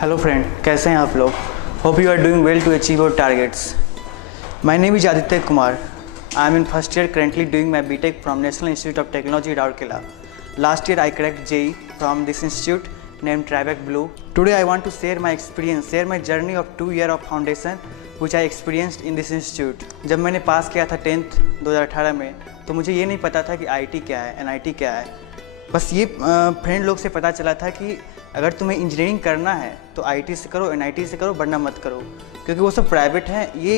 Hello friend, कैसे हैं आप लोग। Hope you are doing well to achieve your targets. My name is Aditya Kumar. I am in first year currently doing my BTech from National Institute of Technology, Rourkela. Last year I cracked JEE from this institute named Trivac Blue. Today I want to share my experience, share my journey of 2 year of foundation which I experienced in this institute. जब मैंने पास किया था 10th 2018 में, तो मुझे ये नहीं पता था कि IT क्या है, NIT क्या है। बस ये फ्रेंड लोग से पता चला था कि अगर तुम्हें इंजीनियरिंग करना है तो IT से करो, NIT से करो, वरना मत करो, क्योंकि वो सब प्राइवेट हैं, ये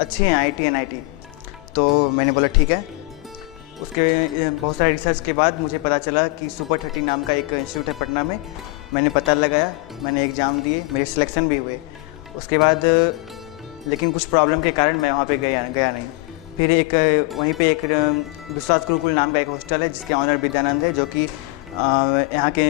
अच्छे हैं IT NIT। तो मैंने बोला ठीक है। उसके बहुत सारे रिसर्च के बाद मुझे पता चला कि सुपर 30 नाम का एक इंस्टीट्यूट है पटना में। मैंने पता लगाया, मैंने एग्ज़ाम दिए, मेरे सिलेक्शन भी हुए। उसके बाद लेकिन कुछ प्रॉब्लम के कारण मैं वहाँ पे गया नहीं। फिर एक वहीं पे एक विश्वास गुरुकुल नाम का एक हॉस्टल है जिसके ऑनर विद्यानंद है, जो कि यहाँ के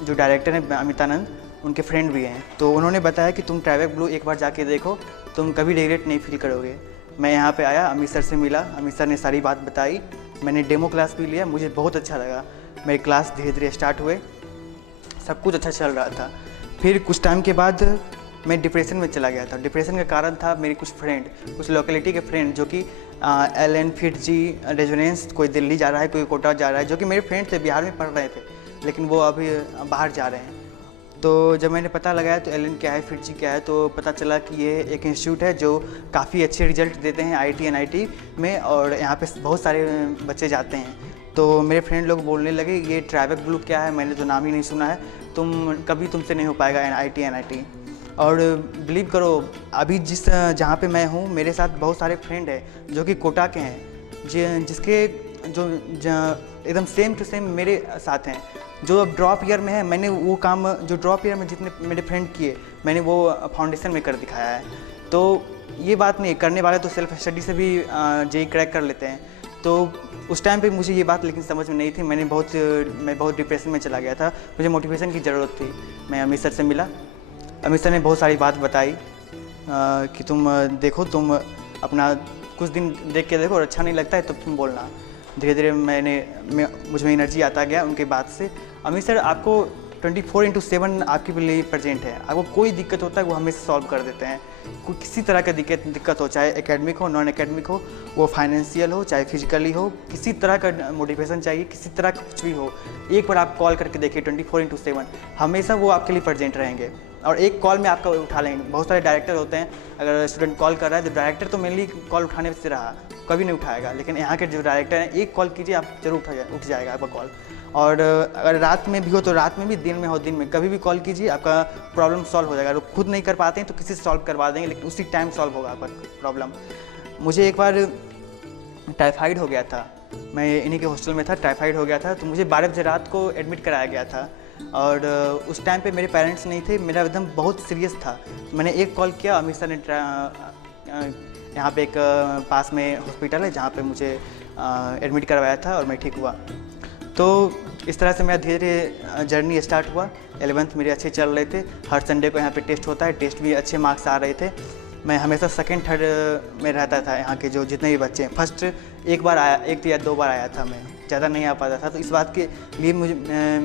जो डायरेक्टर हैं अमितानंद, उनके फ्रेंड भी हैं। तो उन्होंने बताया कि तुम ट्राइवैक ब्लू एक बार जाके देखो, तुम कभी रिग्रेट नहीं फील करोगे। मैं यहाँ पे आया, अमित सर से मिला, अमित सर ने सारी बात बताई, मैंने डेमो क्लास भी लिया, मुझे बहुत अच्छा लगा। मेरे क्लास धीरे धीरे स्टार्ट हुए, सब कुछ अच्छा चल रहा था। फिर कुछ टाइम के बाद मैं डिप्रेशन में चला गया था। डिप्रेशन का कारण था मेरी कुछ फ्रेंड, कुछ लोकेलिटी के फ्रेंड, जो कि LN FIITG रेजोनेंस, कोई दिल्ली जा रहा है, कोई कोटा जा रहा है, जो कि मेरे फ्रेंड थे, बिहार में पढ़ रहे थे, लेकिन वो अभी बाहर जा रहे हैं। तो जब मैंने पता लगाया तो LN क्या है, FIITG क्या है, तो पता चला कि ये एक इंस्टीट्यूट है जो काफ़ी अच्छे रिजल्ट देते हैं IT NIT में, और यहाँ पे बहुत सारे बच्चे जाते हैं। तो मेरे फ्रेंड लोग बोलने लगे ये ट्राइवैक ब्लू क्या है, मैंने तो नाम ही नहीं सुना है, तुमसे नहीं हो पाएगा IT NIT। और बिलीव करो, अभी जहाँ पे मैं हूँ, मेरे साथ बहुत सारे फ्रेंड हैं जो कि कोटा के हैं, जिसके जो एकदम सेम टू सेम मेरे साथ हैं। जो अब ड्रॉप ईयर में है, मैंने वो काम जो ड्रॉप ईयर में जितने मेरे फ्रेंड किए, मैंने वो फाउंडेशन में कर दिखाया है। तो ये बात नहीं, करने वाले तो सेल्फ स्टडी से भी JEE क्रैक कर लेते हैं। तो उस टाइम पे मुझे ये बात लेकिन समझ में नहीं थी। मैं बहुत डिप्रेशन में चला गया था, मुझे मोटिवेशन की ज़रूरत थी। मैं अमित सर से मिला, अमित सर ने बहुत सारी बात बताई कि तुम देखो, तुम अपना कुछ दिन देख के देखो, और अच्छा नहीं लगता है तो तुम बोलना। धीरे धीरे मुझ में एनर्जी आता गया उनके बात से। अमित सर आपको 24/7 आपके लिए प्रेजेंट है, आपको कोई दिक्कत होता है वो हमेशा सॉल्व कर देते हैं। कोई किसी तरह का दिक्कत हो, चाहे एकेडमिक हो, नॉन एकेडमिक हो, वो फाइनेंशियल हो, चाहे फिजिकली हो, किसी तरह का मोटिवेशन चाहिए, किसी तरह का कुछ भी हो, एक बार आप कॉल करके देखिए। 24/7 हमेशा वो आपके लिए प्रेजेंट रहेंगे, और एक कॉल में आपका उठा लेंगे। बहुत सारे डायरेक्टर होते हैं, अगर स्टूडेंट कॉल कर रहा है तो डायरेक्टर तो मेनली कॉल उठाने से रहा, कभी नहीं उठाएगा, लेकिन यहाँ के जो डायरेक्टर हैं, एक कॉल कीजिए, आप जरूर उठ जाएगा आपका कॉल। और अगर रात में भी हो तो रात में भी, दिन में हो दिन में, कभी भी कॉल कीजिए, आपका प्रॉब्लम सॉल्व हो जाएगा। अगर खुद नहीं कर पाते हैं तो किसी से सॉल्व करवा देंगे, लेकिन उसी टाइम सॉल्व होगा आपका प्रॉब्लम। मुझे एक बार टाइफाइड हो गया था, मैं इन्हीं के हॉस्टल में था, टाइफाइड हो गया था, तो मुझे 12 बजे रात को एडमिट कराया गया था। और उस टाइम पे मेरे पेरेंट्स नहीं थे, मेरा एकदम बहुत सीरियस था। मैंने एक कॉल किया, अमित सर ने यहाँ पे एक पास में हॉस्पिटल है जहाँ पे मुझे एडमिट करवाया था, और मैं ठीक हुआ। तो इस तरह से मेरा धीरे धीरे जर्नी स्टार्ट हुआ। 11th मेरे अच्छे चल रहे थे, हर संडे को यहाँ पे टेस्ट होता है, टेस्ट भी अच्छे मार्क्स आ रहे थे। मैं हमेशा सेकंड थर्ड में रहता था। यहाँ के जो जितने भी बच्चे हैं, फर्स्ट एक बार आया, एक या 2 बार आया था, मैं ज़्यादा नहीं आ पाता था। तो इस बात के लिए मुझे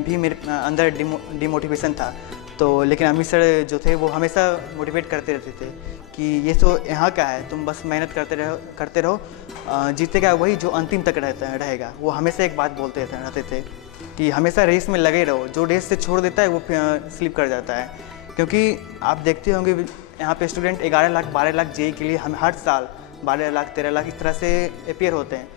भी मेरे अंदर डिमोटिवेशन था। तो लेकिन अमित सर जो थे वो हमेशा मोटिवेट करते रहते थे कि ये तो यहाँ का है, तुम बस मेहनत करते रहो, जीतेगा वही जो अंतिम तक रहेगा। वो हमेशा एक बात बोलते रहते थे कि हमेशा रेस में लगे रहो, जो रेस से छोड़ देता है वो स्लिप कर जाता है। क्योंकि आप देखते होंगे यहाँ पे स्टूडेंट 11 लाख 12 लाख JEE के लिए हम हर साल 12 लाख 13 लाख इस तरह से अपेयर होते हैं।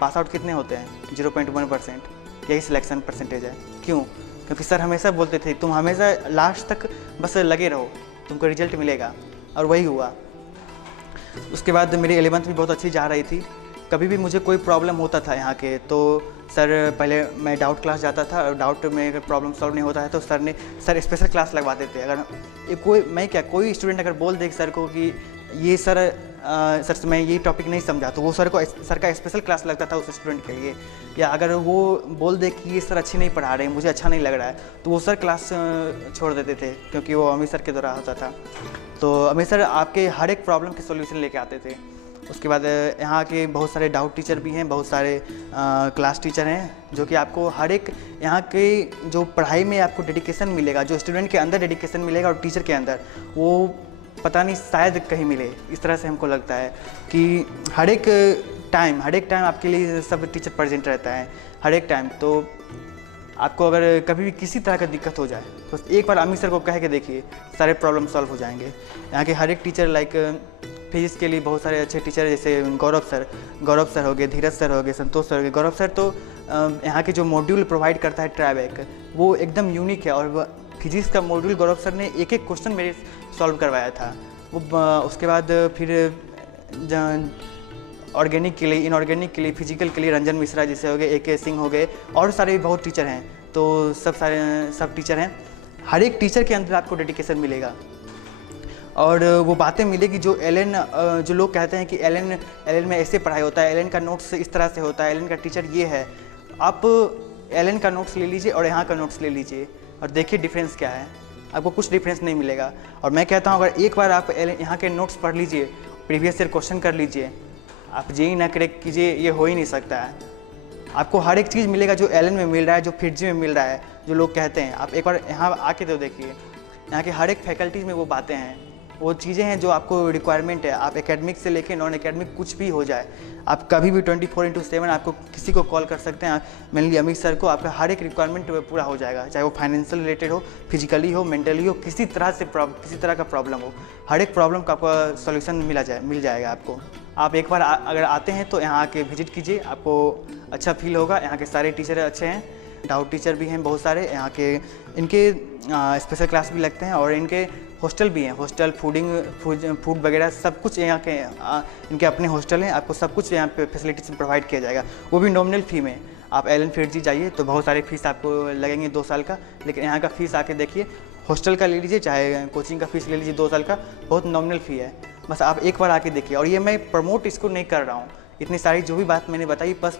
पास आउट कितने होते हैं? 0.1%। यही सिलेक्शन परसेंटेज है। क्यों? क्योंकि सर हमेशा बोलते थे तुम हमेशा लास्ट तक बस लगे रहो, तुमको रिजल्ट मिलेगा, और वही हुआ। उसके बाद मेरी 11th भी बहुत अच्छी जा रही थी। कभी भी मुझे कोई प्रॉब्लम होता था यहाँ के, तो सर पहले मैं डाउट क्लास जाता था, और डाउट में अगर प्रॉब्लम सॉल्व नहीं होता है तो सर स्पेशल क्लास लगवाते थे। अगर कोई स्टूडेंट अगर बोल दे सर को कि ये सर मैं ये टॉपिक नहीं समझा, तो वो सर का स्पेशल क्लास लगता था उस स्टूडेंट के लिए। या अगर वो बोल दे कि ये सर अच्छे नहीं पढ़ा रहे हैं, मुझे अच्छा नहीं लग रहा है, तो वो सर क्लास छोड़ देते थे, क्योंकि वो अमित सर के द्वारा होता था। तो अमित सर आपके हर एक प्रॉब्लम के सॉल्यूशन लेके आते थे। उसके बाद यहाँ के बहुत सारे डाउट टीचर भी हैं, बहुत सारे क्लास टीचर हैं, जो कि आपको हर एक यहाँ के जो पढ़ाई में आपको डेडिकेशन मिलेगा, जो स्टूडेंट के अंदर डेडिकेशन मिलेगा और टीचर के अंदर, वो पता नहीं शायद कहीं मिले। इस तरह से हमको लगता है कि हर एक टाइम आपके लिए सब टीचर प्रेजेंट रहता है, हर एक टाइम। तो आपको अगर कभी भी किसी तरह का दिक्कत हो जाए तो एक बार अमित सर को कह के देखिए, सारे प्रॉब्लम सॉल्व हो जाएंगे। यहाँ के हर एक टीचर लाइक फिजिक्स के लिए बहुत सारे अच्छे टीचर, जैसे गौरव सर हो गए, धीरज सर हो गए, संतोष सर हो गए। गौरव सर तो यहाँ के जो मॉड्यूल प्रोवाइड करता है ट्राइबैक, वो एकदम यूनिक है। और फिजिक्स का मॉड्यूल गौरव सर ने एक क्वेश्चन मेरे सॉल्व करवाया था। वो उसके बाद फिर ऑर्गेनिक के लिए, इनऑर्गेनिक के लिए, फिजिकल के लिए रंजन मिश्रा जैसे हो गए, AK सिंह हो गए, और सारे भी बहुत टीचर हैं। तो सब टीचर हैं। हर एक टीचर के अंदर आपको डेडिकेशन मिलेगा और वो बातें मिलेगी जो एलन, जो लोग कहते हैं कि एलन में ऐसे पढ़ाई होता है, एलन का नोट्स इस तरह से होता है, एलन का टीचर ये है। आप एलन का नोट्स ले लीजिए और यहाँ का नोट्स ले लीजिए और देखिए डिफरेंस क्या है। आपको कुछ डिफरेंस नहीं मिलेगा। और मैं कहता हूँ अगर एक बार आप यहाँ के नोट्स पढ़ लीजिए, प्रीवियस ईयर क्वेश्चन कर लीजिए, आप जेईई ना क्रैक कीजिए, ये हो ही नहीं सकता है। आपको हर एक चीज़ मिलेगा जो एलन में मिल रहा है, जो फिटजी में मिल रहा है, जो लोग कहते हैं। आप एक बार यहाँ आके तो देखिए, यहाँ के हर एक फैकल्टीज़ में वो बातें हैं, वो चीज़ें हैं जो आपको रिक्वायरमेंट है। आप एकेडमिक से लेके नॉन एकेडमिक कुछ भी हो जाए, आप कभी भी 24/7 आपको किसी को कॉल कर सकते हैं, मेनली अमित सर को। आपका हर एक रिक्वायरमेंट पूरा हो जाएगा, चाहे वो फाइनेंशियल रिलेटेड हो, फिजिकली हो, मेंटली हो, किसी तरह का प्रॉब्लम हो, हर एक प्रॉब्लम का आपका सोल्यूशन मिल जाएगा आपको। आप एक बार अगर आते हैं तो यहाँ आके विजिट कीजिए, आपको अच्छा फील होगा। यहाँ के सारे टीचर अच्छे हैं, डाउट टीचर भी हैं बहुत सारे यहाँ के, इनके स्पेशल क्लास भी लगते हैं और इनके हॉस्टल भी हैं, हॉस्टल फूड वगैरह सब कुछ यहाँ के इनके अपने हॉस्टल हैं। आपको सब कुछ यहाँ पे फैसिलिटीज प्रोवाइड किया जाएगा, वो भी नॉमिनल फ़ी में। आप एलन फिटजी जाइए तो बहुत सारे फीस आपको लगेंगे 2 साल का, लेकिन यहाँ का फ़ीस आके देखिए, हॉस्टल का ले लीजिए चाहे कोचिंग का फ़ीस ले लीजिए 2 साल का, बहुत नॉमिनल फ़ी है। बस आप एक बार आके देखिए। और ये मैं प्रमोट इसको नहीं कर रहा हूँ, इतनी सारी जो भी बात मैंने बताई, बस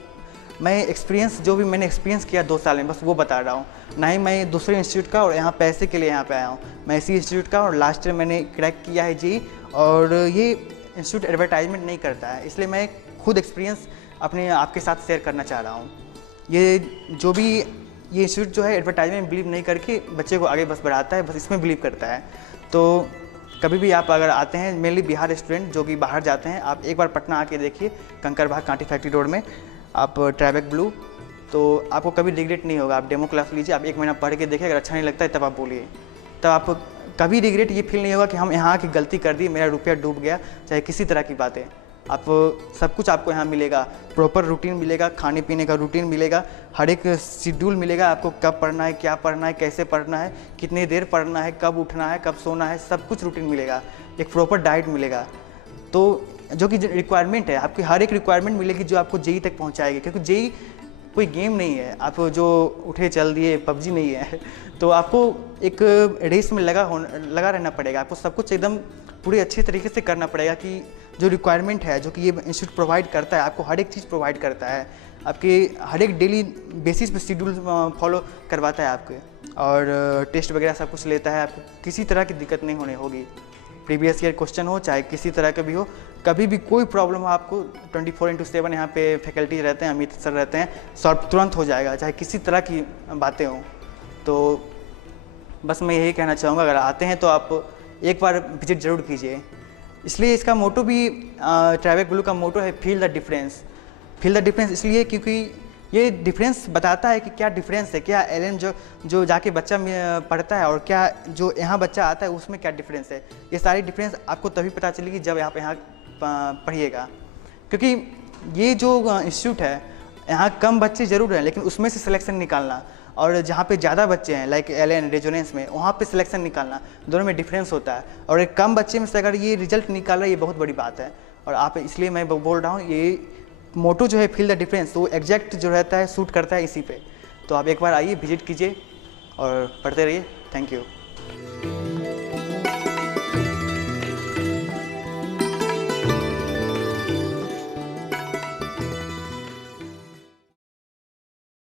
मैं एक्सपीरियंस जो भी मैंने एक्सपीरियंस किया 2 साल में, बस वो बता रहा हूँ। ना ही मैं दूसरे इंस्टीट्यूट का और यहाँ पैसे के लिए यहाँ पे आया हूँ। मैं इसी इंस्टीट्यूट का और लास्ट ईयर मैंने क्रैक किया है जेईई, और ये इंस्टीट्यूट एडवर्टाइजमेंट नहीं करता है, इसलिए मैं खुद एक्सपीरियंस अपने आपके साथ शेयर करना चाह रहा हूँ। ये इंस्टीट्यूट जो है एडवर्टाइजमेंट में बिलीव नहीं करके बच्चे को आगे बस बढ़ाता है, बस इसमें बिलीव करता है। तो कभी भी आप अगर आते हैं, मेनली बिहार स्टूडेंट जो कि बाहर जाते हैं, आप एक बार पटना आके देखिए, कंकरबाग कांटी फैक्ट्री रोड में आप ट्राइबैक ब्लू, तो आपको कभी रिग्रेट नहीं होगा। आप डेमो क्लास लीजिए, आप 1 महीना पढ़ के देखिए, अगर अच्छा नहीं लगता है तब आप बोलिए, तब आप कभी रिग्रेट ये फील नहीं होगा कि हम यहाँ की गलती कर दी, मेरा रुपया डूब गया, चाहे किसी तरह की बातें। आप सब कुछ आपको यहाँ मिलेगा, प्रॉपर रूटीन मिलेगा, खाने पीने का रूटीन मिलेगा, हर एक शेड्यूल मिलेगा, आपको कब पढ़ना है, क्या पढ़ना है, कैसे पढ़ना है, कितनी देर पढ़ना है, कब उठना है, कब सोना है, सब कुछ रूटीन मिलेगा। एक प्रॉपर डाइट मिलेगा, तो जो कि रिक्वायरमेंट है, आपकी हर एक रिक्वायरमेंट मिलेगी जो आपको जेईई तक पहुँचाएगी। क्योंकि जेईई कोई गेम नहीं है, आप जो उठे चल दिए पबजी नहीं है। तो आपको एक रेस में लगा रहना पड़ेगा, आपको सब कुछ एकदम पूरी अच्छे तरीके से करना पड़ेगा कि जो रिक्वायरमेंट है, जो कि ये इंस्टीट्यूट प्रोवाइड करता है, आपको हर एक चीज़ प्रोवाइड करता है, आपके हर एक डेली बेसिस पे शेड्यूल फॉलो करवाता है आपके, और टेस्ट वगैरह सब कुछ लेता है। आपको किसी तरह की दिक्कत नहीं होने होगी, प्रीवियस ईयर क्वेश्चन हो चाहे किसी तरह का भी हो, कभी भी कोई प्रॉब्लम हो, आपको 24/7 यहाँ पे फैकल्टी रहते हैं, अमित सर रहते हैं, सॉल्व तुरंत हो जाएगा, चाहे किसी तरह की बातें हों। तो बस मैं यही कहना चाहूँगा, अगर आते हैं तो आप एक बार विजिट ज़रूर कीजिए। इसलिए इसका मोटो भी, ट्राइबैक ब्लू का मोटो है feel the difference. Feel the difference इसलिए क्योंकि ये डिफरेंस बताता है कि क्या डिफरेंस है, क्या एलन जो जाके बच्चा पढ़ता है और क्या जो यहाँ बच्चा आता है उसमें क्या डिफरेंस है। ये सारी डिफरेंस आपको तभी पता चलेगी जब आप यहाँ पढ़िएगा। क्योंकि ये जो इंस्टीट्यूट है, यहाँ कम बच्चे ज़रूर हैं, लेकिन उसमें से सिलेक्शन निकालना, और जहाँ पे ज़्यादा बच्चे हैं लाइक एलन रेजोनेंस में, वहाँ पे सिलेक्शन निकालना, दोनों में डिफरेंस होता है। और एक कम बच्चे में से अगर ये रिजल्ट निकाल रहा है, ये बहुत बड़ी बात है। और आप, इसलिए मैं बोल रहा हूँ, ये मोटो जो है फील द डिफरेंस, तो एग्जैक्ट जो रहता है सूट करता है इसी पे। तो आप एक बार आइए, विजिट कीजिए और पढ़ते रहिए। Thank you.